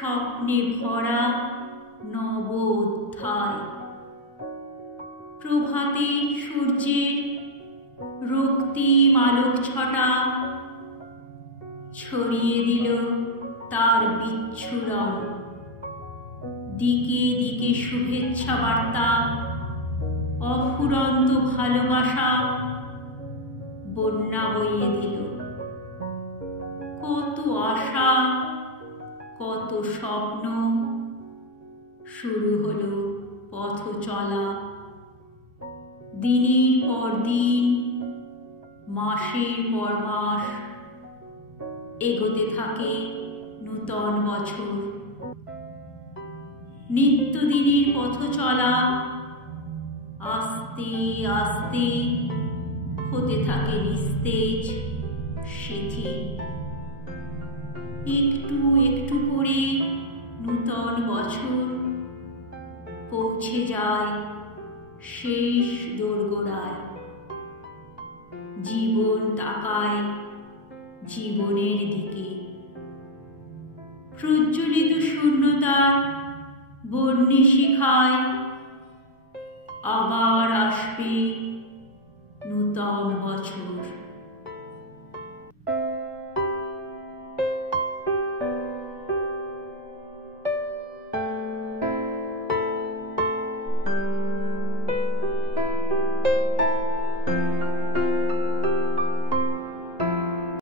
স্বপ্নে ভরা নব অধ্যায়। প্রভাতে সূর্যের রক্তিম আলোক ছটা ছড়িয়ে দিল তার বিচ্ছুরণ। দিকে দিকে শুভেচ্ছা বার্তা, অফুরন্ত ভালোবাসা বন্যা বইয়ে দিল। কত আশা, কত স্বপ্ন, শুরু হলো পথ চলা। দিনের পর দিন, মাসের পর মাস এগোতে থাকে নূতন বছর। নিত্যদিনের পথ চলা আস্তে আস্তে হতে থাকে নিস্তেজ, শিথিল। একটু একটু করে নূতন বছর পৌঁছে যায় শেষ দোরগোড়ায়। জীবন তাকায় জীবনের দিকে। প্রজ্বলিত শূন্যতার বন্যে শিখায় আবার আসবে নূতন বছর।